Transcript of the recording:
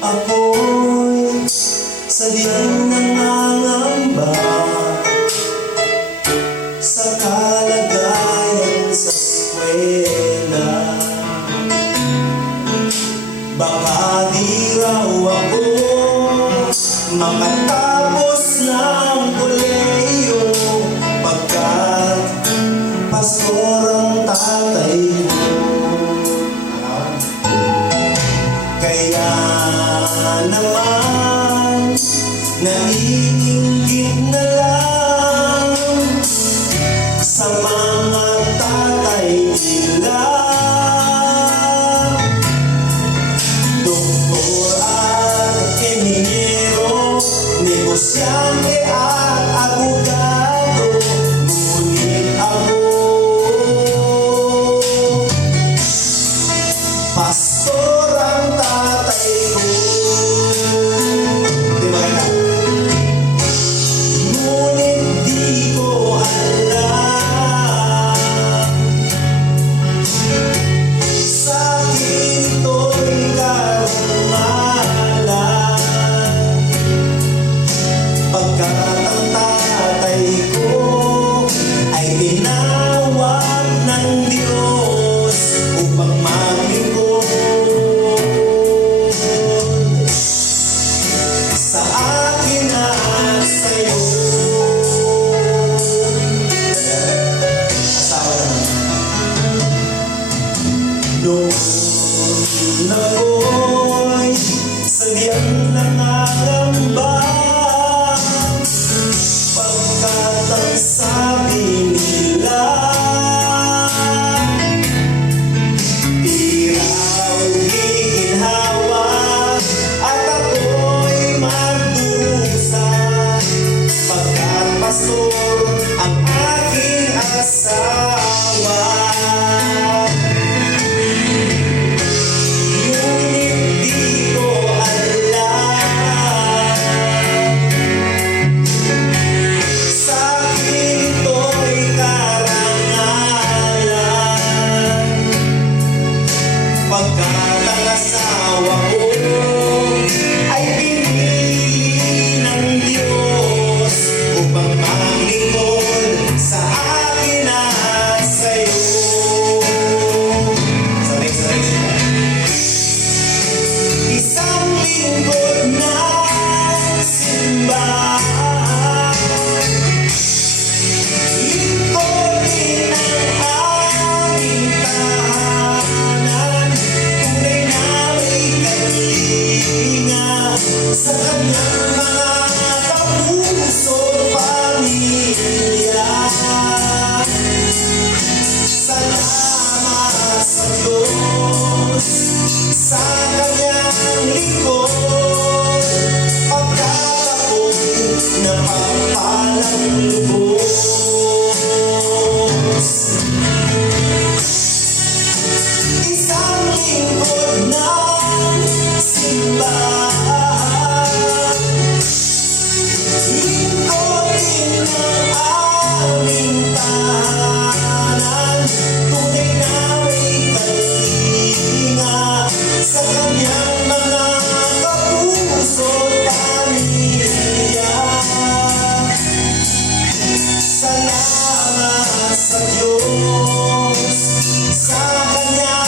Ako'y sadyang nangangamba sa kalagayan sa eskwela. Baka di raw ako makatapos ng kolehiyo pagkat pastor ang tatay ko. Kaya naman naiinggit na lang sa mga tatay nila. Doktor at enhinyero, negosyante at abogado, ngunit ako pastor ang tatay ko. Di ba kaya? Ngunit di ko alam, sa akin ito'y karangalan, pagkat ang tatay ko ay tinawag ng Diyos upang maglingkod sa akin at sa'yo. Asawa naman. Noon ako'y sadyang nangangamba pagkat ang sabi nila di raw giginhawa at ako'y magdurusa pagkat pastor ang aking asawa. Ngunit di ko alam, sa akin ito'y karangalan, pagkat ang asawa ko ay pinili ng Diyos upang maglingkod sa akin at sa'yo. Isang lingkod ng simbahan, lingkod din ang aming tahanan, tunay na may kalinga sa kanyang mga kapuso't pamilya. Salamat sa Diyos sa kanyang lingkod, pagkat ako'y napagpalang lubos. Isang lingkod ng simbahan, lingkod din ng aming tahanan, tunay na may kalinga sa kanyang mga kapuso't pamilya. Salamat sa Diyos sa kanyang